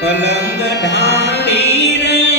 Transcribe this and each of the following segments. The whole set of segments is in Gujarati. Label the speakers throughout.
Speaker 1: પલંગ ઢાળી રે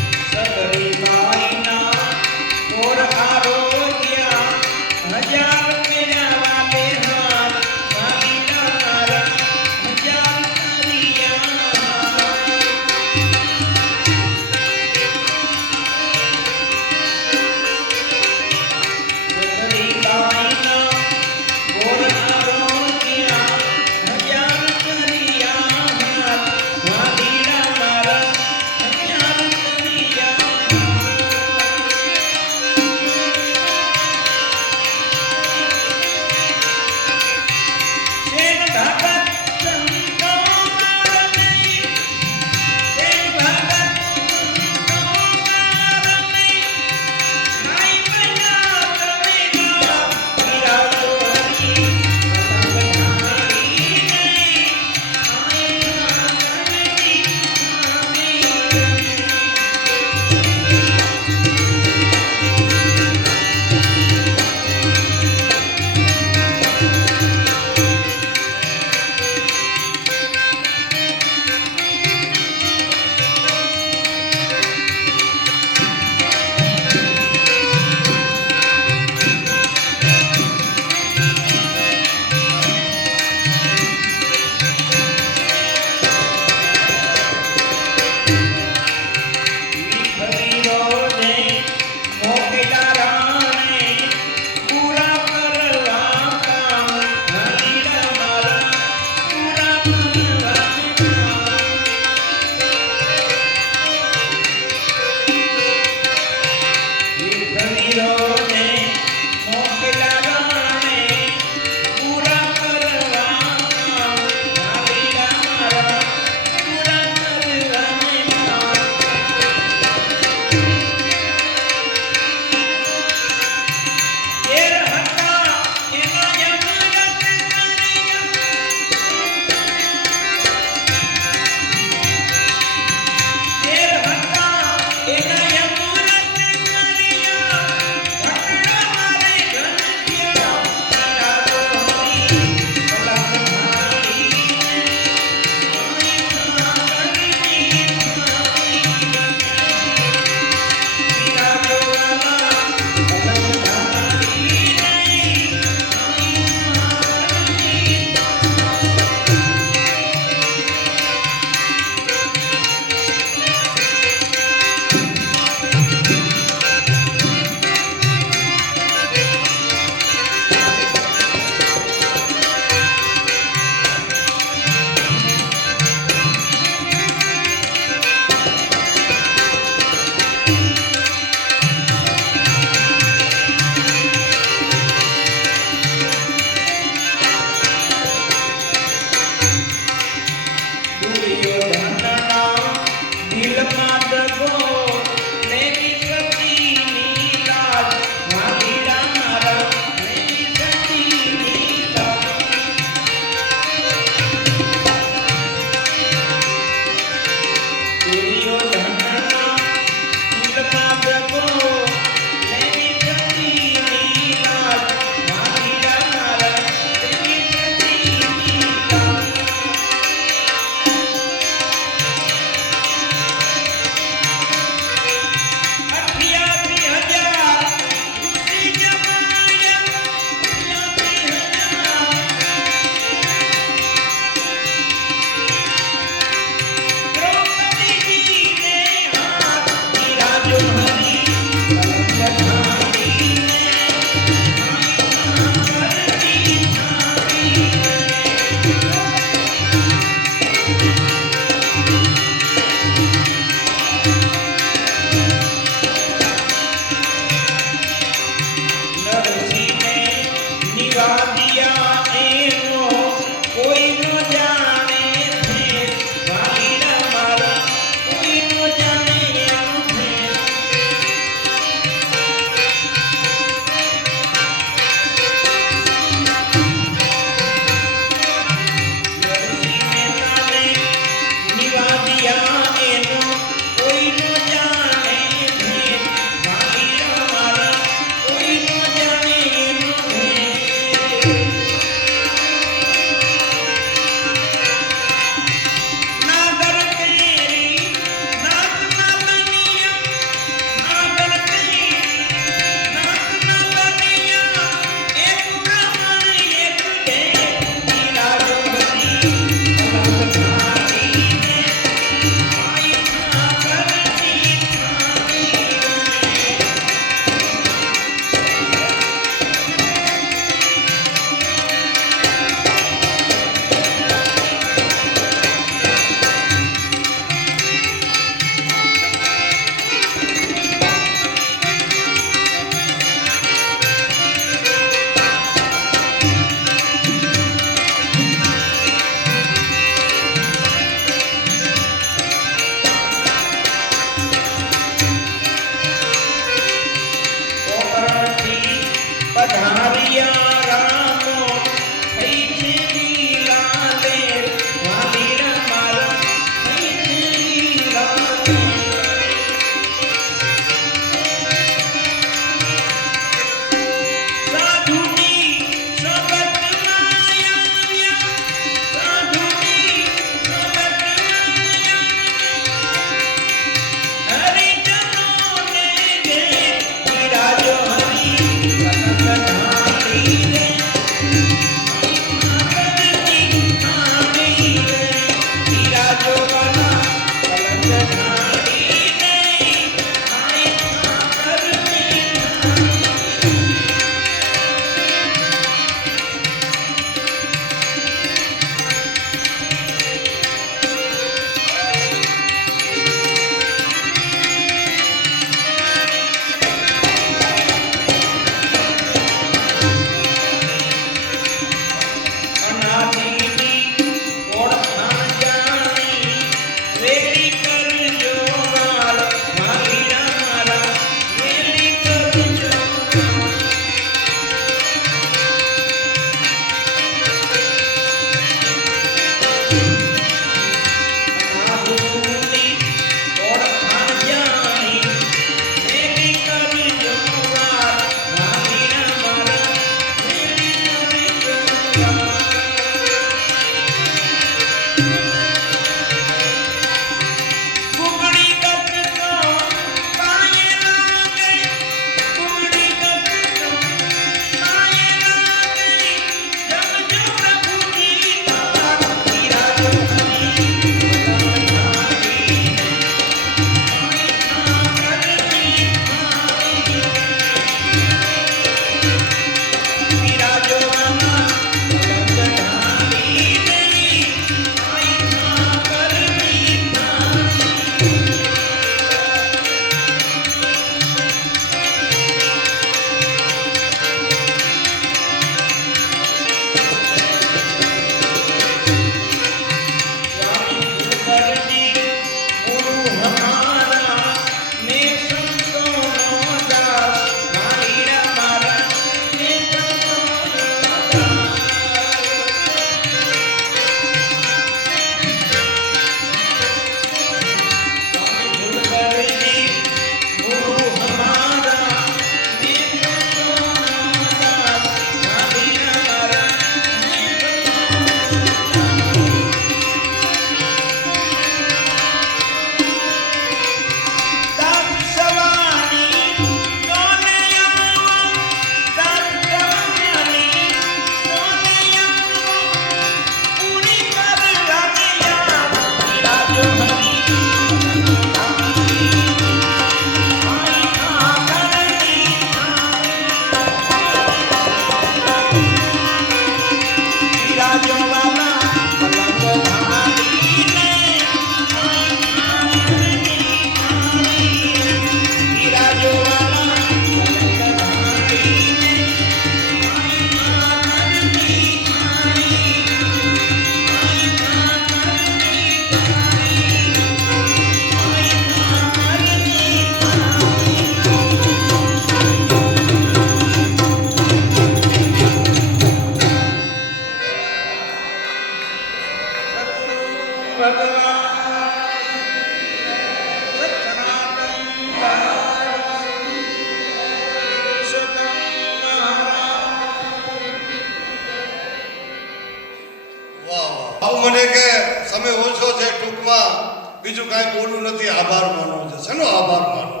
Speaker 2: કાંઈ બોલવું નથી, આભાર માનવો છે. શેનો આભાર માનવો?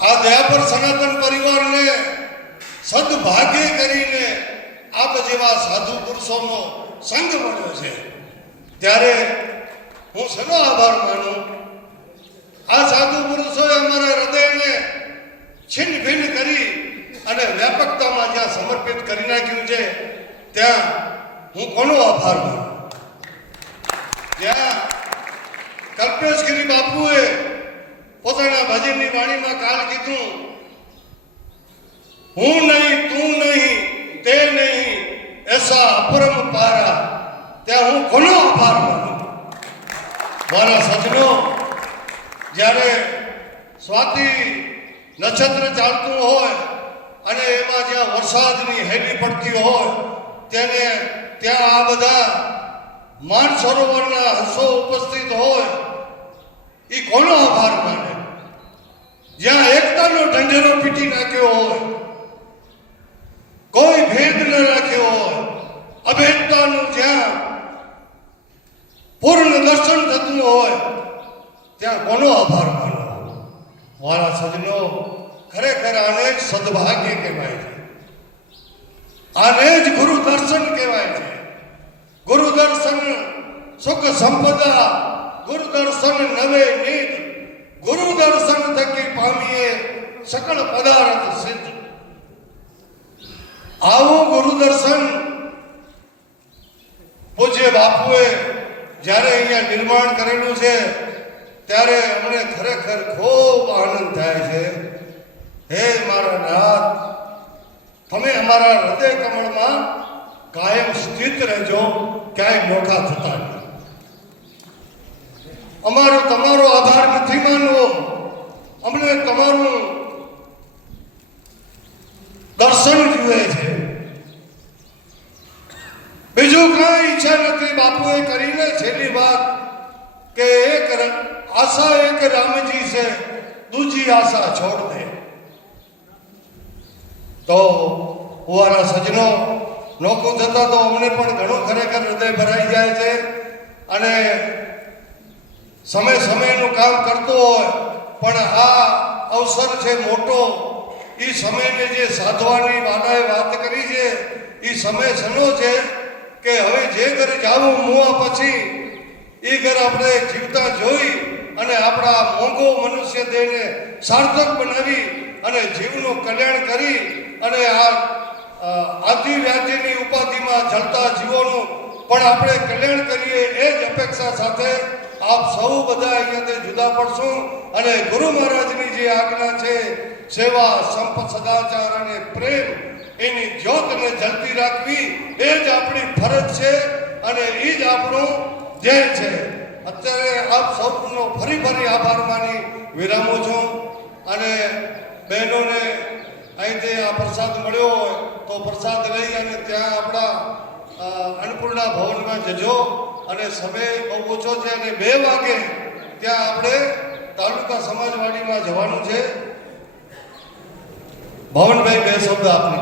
Speaker 2: આ દયાપર સનાતન પરિવારને સદભાગ્ય કરીને આપ જેવા સાધુ પુરુષોનો સંગ મળ્યો છે. ત્યારે હું શેનો આભાર માનું? આ સાધુ પુરુષોએ અમારા હૃદયને છિન્ન ભિન્ન કરી અને વ્યાપકતામાં જ્યાં સમર્પિત કરી નાખ્યું છે, ત્યાં હું કોનો આભાર માનું? જ્યાં કલ્પેશગીરી બાપુએ પોતાના ભજનની વાણીમાં કાલ કીધું, હું નહીં, તું નહીં, તે નહીં, એસા અપરમ પારા, ત્યાં હું ઘણો આભાર માનું મારા સજનો, જ્યારે સ્વાતિ નક્ષત્ર ચાલતું હોય અને એમાં જ્યાં વરસાદની હેલી પડતી હોય, તેને ત્યાં આ બધા માન સરોવરના હસો ઉપસ્થિત હોય એ કોનો આભાર માને? જ્યાં એકતાનો ઢંઢેરો પીટી નાખ્યો હોય, કોઈ ભેદ ન રાખ્યો હોય, અભેદતાનું જ્યાં પૂર્ણ દર્શન થતું હોય, ત્યાં કોનો આભાર માનો મારા સજનો ખરેખર આને જ સદભાગ્ય કહેવાય છે. આને જ ગુરુ દર્શન કહેવાય છે. ગુરુ દર્શન સુખ સંપદા ગુરુ દર્શન નવે નીત. ગુરુ દર્શન થકી પામીએ સકળ પદાર્થ સિદ્ધ. આવું ગુરુ દર્શન પૂજ્ય બાપુએ જ્યારે અહીંયા નિર્માણ કરેલું છે, ત્યારે અમને ખરેખર ખૂબ આનંદ થાય છે. હે મારા નાથ, તમે અમારા હૃદય કમળમાં કાયમ સ્થિત રહેજો ક્યાંય મોટા થતા નહીં અમારો તમારો આભાર નથી માનવો અમને તમારું દર્શન જુએ છે બીજું કઈ ઈચ્છા નથી બાપુએ કરીને છેલ્લી વાત કે એક આશા એક રામજી છે દૂજી આશા છોડ દે તો કુવાના સજનો નોકું થતા તો અમને પણ ઘણું ખરેખર હૃદય ભરાઈ જાય છે. અને સમય સમયનું કામ કરતો હોય, પણ આ અવસર છે મોટો. એ સમયને જે સાધવાની વાદાએ વાત કરી છે એ સમય સનો છે કે હવે જે ઘરે જાવું મુવા પછી એ ઘર આપણે જીવતા જોઈ અને આપણા મોંઘો મનુષ્ય દેહને સાર્થક બનાવી અને જીવનું કલ્યાણ કરી અને આ અ, રાજ્યની ઉપાધિમાં જળતા જીવોનું પણ આપણે કલ્યાણ કરીએ એ જ અપેક્ષા સાથે આપ સૌ બધા અહીંયાથી જુદા પડશું અને ગુરુ મહારાજની જે આજ્ઞા છે સેવા સંપ સદાચાર અને પ્રેમ એની જ્યોતને જલતી રાખવી એ જ આપણી ફરજ છે અને એ જ આપણું ધ્યેય છે. અત્યારે આપ સૌનો ફરી ફરી આભાર માની વિરામું છું અને બહેનોને અહીંથી આ પ્રસાદ મળ્યો હોય, તો પ્રસાદ લઈ અને ત્યાં આપણા અન્નપૂર્ણા ભવનમાં જજો અને સમય બહુ ઓછો છે અને બે વાગે ત્યાં આપણે તાલુકા સમાજવાડીમાં જવાનું છે. ભવનભાઈ, બે શબ્દ આપને.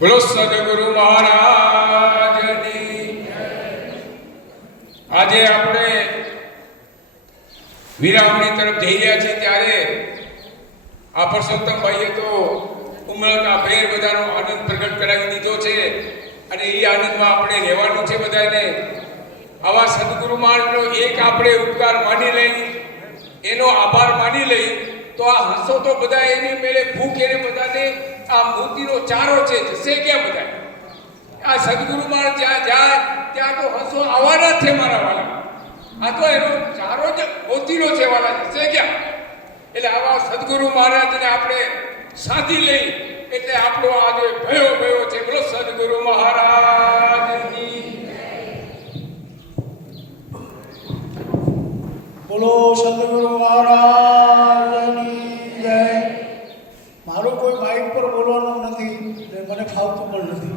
Speaker 3: બોલો સદગુરુ મહારાજની. આજે આપણે વિરામની તરફ જઈ રહ્યા છીએ ત્યારે આ પરસોત્તમભાઈએ તો ઉમળકા ભેર બધાનો આનંદ પ્રગટ કરાવી દીધો છે અને એ આનંદમાં આપણે રહેવાનું છે બધાને. આવા સદગુરુ મહારાજનો એક આપણે ઉપકાર માની લઈ, એનો આભાર માની લઈ, તો આ હસો તો બધા એની મેળે ભૂખ એને બધાને, આ મૂર્તિનો ચારો છે, જશે ક્યાં બધા? આ સદગુરુ માર્ગ જ્યાં જાય, ત્યાં તો હસો આવવાના જ છે મારા વાળા આ તો એનો ચારો જ મોતીનો છે વાળા જશે ક્યાં? એટલે આવા સદગુરુ મહારાજને આપણે સાધી લઈ, એટલે આપણો આજે ભયો ભયો છે, બોલો સદગુરુ મહારાજની.
Speaker 4: બોલો સદગુરુ મહારાજની જય. મારું કોઈ માઇક પર બોલવાનું નથી મને ફાવતું પણ નથી.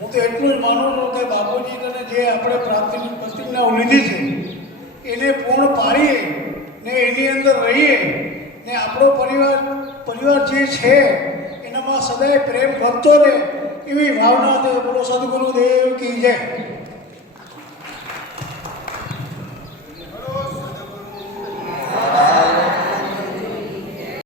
Speaker 4: હું તો એટલું જ માનું છું કે બાપુજી અને જે આપણે પ્રાથમિક પ્રતિજ્ઞાઓ લીધી છે, એને પૂર્ણ પાડીએ ને એની અંદર રહીએ. ને આપણો પરિવાર પરિવાર જે છે, એનામાં સદાય પ્રેમ વધતો રહે એવી ભાવના છે. બોલો સદગુરુદેવ કી જય.
Speaker 2: મહારાજ